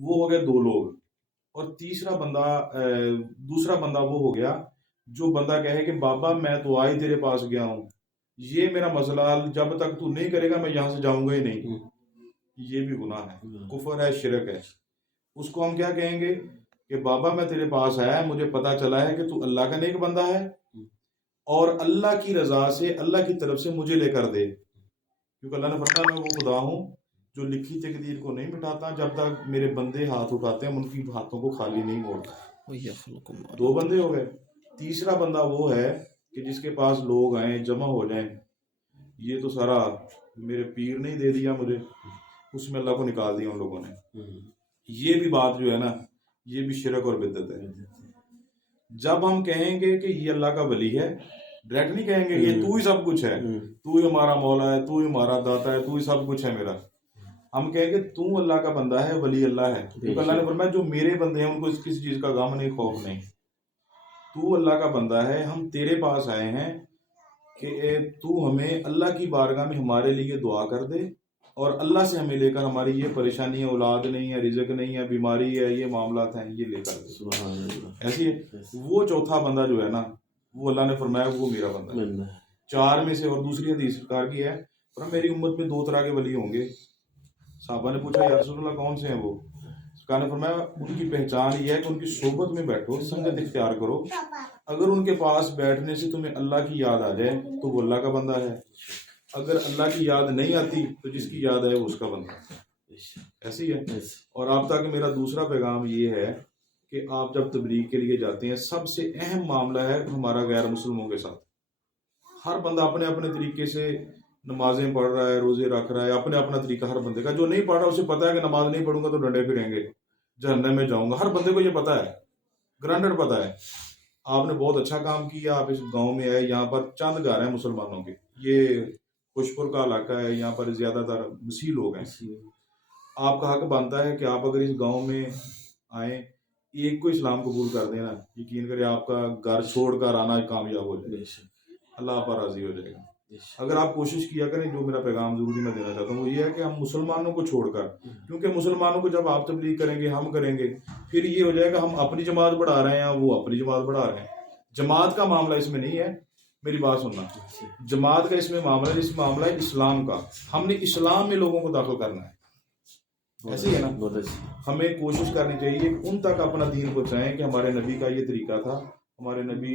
وہ ہو گئے 2 لوگ، اور تیسرا بندہ دوسرا بندہ وہ ہو گیا جو بندہ کہے کہ بابا میں تو آج تیرے پاس گیا ہوں، یہ میرا مسئلہ حل جب تک تو نہیں کرے گا میں یہاں سے جاؤں گا ہی نہیں. یہ بھی گناہ ہے، کفر ہے، شرک ہے. اس کو ہم کیا کہیں گے کہ بابا میں تیرے پاس آیا، مجھے پتا چلا ہے کہ تو اللہ کا نیک بندہ ہے، اور اللہ کی رضا سے، اللہ کی طرف سے مجھے لے کر دے، کیونکہ اللہ نے فرمایا میں وہ خدا ہوں جو لکھی تقدیر کو نہیں مٹاتا، جب تک میرے بندے ہاتھ اٹھاتے ہیں ان کی ہاتھوں کو خالی نہیں موڑتا. 2 بندے ہو گئے. تیسرا بندہ وہ ہے کہ جس کے پاس لوگ آئیں، جمع ہو جائیں، یہ تو سارا میرے پیر نے ہی دے دیا مجھے، اس میں اللہ کو نکال دیا ان لوگوں نے. یہ بھی بات جو ہے نا، یہ بھی شرک اور بدعت ہے. جب ہم کہیں گے کہ یہ اللہ کا ولی ہے، ڈائریکٹ نہیں کہیں گے یہ تو ہی سب کچھ ہے، تو ہی ہمارا مولا ہے، تو ہی ہمارا داتا ہے، تو ہی سب کچھ ہے میرا. ہم کہیں گے تو اللہ کا بندہ ہے، ولی اللہ ہے، کیونکہ اللہ نے فرمایا جو میرے بندے ہیں ان کو کسی چیز کا غم نہیں، خوف نہیں. تو اللہ کا بندہ ہے، ہم تیرے پاس آئے ہیں کہ تو ہمیں اللہ کی بارگاہ میں ہمارے لیے دعا کر دے، اور اللہ سے ہمیں لے کر ہماری یہ پریشانی ہے، اولاد نہیں ہے، رزق نہیں ہے، بیماری ہے، یہ معاملات ہیں، یہ لے کر دے. ایسی ہے. وہ چوتھا بندہ جو ہے نا، وہ اللہ نے فرمایا وہ میرا بندہ ہے. 4 میں سے، اور دوسری حدیث سرکار کی ہے، اور میری امت میں 2 طرح کے ولی ہوں گے. صحابہ نے پوچھا یا رسول اللہ کون سے ہیں وہ؟ سرکار نے فرمایا ان کی پہچان یہ ہے کہ ان کی صحبت میں بیٹھو، سنگت اختیار کرو، اگر ان کے پاس بیٹھنے سے تمہیں اللہ کی یاد آ جائے تو وہ اللہ کا بندہ ہے، اگر اللہ کی یاد نہیں آتی تو جس کی یاد ہے وہ اس کا بندہ ہے. ایسی ہے. اور آپ تک میرا دوسرا پیغام یہ ہے کہ آپ جب تبلیغ کے لیے جاتے ہیں، سب سے اہم معاملہ ہے ہمارا غیر مسلموں کے ساتھ. ہر بندہ اپنے اپنے طریقے سے نمازیں پڑھ رہا ہے، روزے رکھ رہا ہے، اپنے اپنا طریقہ ہر بندے کا. جو نہیں پڑھ رہا اسے پتا ہے کہ نماز نہیں پڑھوں گا تو ڈنڈے پھریں گے، جہنم میں جاؤں گا. ہر بندے کو یہ پتا ہے، گرانٹڈ پتا ہے. آپ نے بہت اچھا کام کیا، آپ اس گاؤں میں آئے، یہاں پر چند گھر ہیں مسلمانوں کے، یہ خوشپور کا علاقہ ہے، یہاں پر زیادہ تر مسیح لوگ ہیں. آپ کا حق بنتا ہے کہ آپ اگر اس گاؤں میں آئیں، ایک کو اسلام قبول کر دینا، یقین کرے آپ کا گھر چھوڑ کر آنا کامیاب ہو جائے، اللہ آپ پر راضی ہو جائے گا. اگر آپ کوشش کیا کریں، جو میرا پیغام ضروری میں دینا چاہتا ہوں وہ یہ ہے کہ ہم مسلمانوں کو چھوڑ کر، کیونکہ مسلمانوں کو جب آپ تبلیغ کریں گے، ہم کریں گے، پھر یہ ہو جائے گا ہم اپنی جماعت بڑھا رہے ہیں، وہ اپنی جماعت بڑھا رہے ہیں. جماعت کا معاملہ اس میں نہیں ہے، میری بات سننا. جماعت کا اس میں معاملہ ہے، اس معاملہ ہے اسلام کا. ہم نے اسلام میں لوگوں کو داخل کرنا ہے. ایسے ہے نا. ہمیں کوشش کرنی چاہیے کہ ان تک اپنا دین پہنچائیں کہ ہمارے نبی کا یہ طریقہ تھا. ہمارے نبی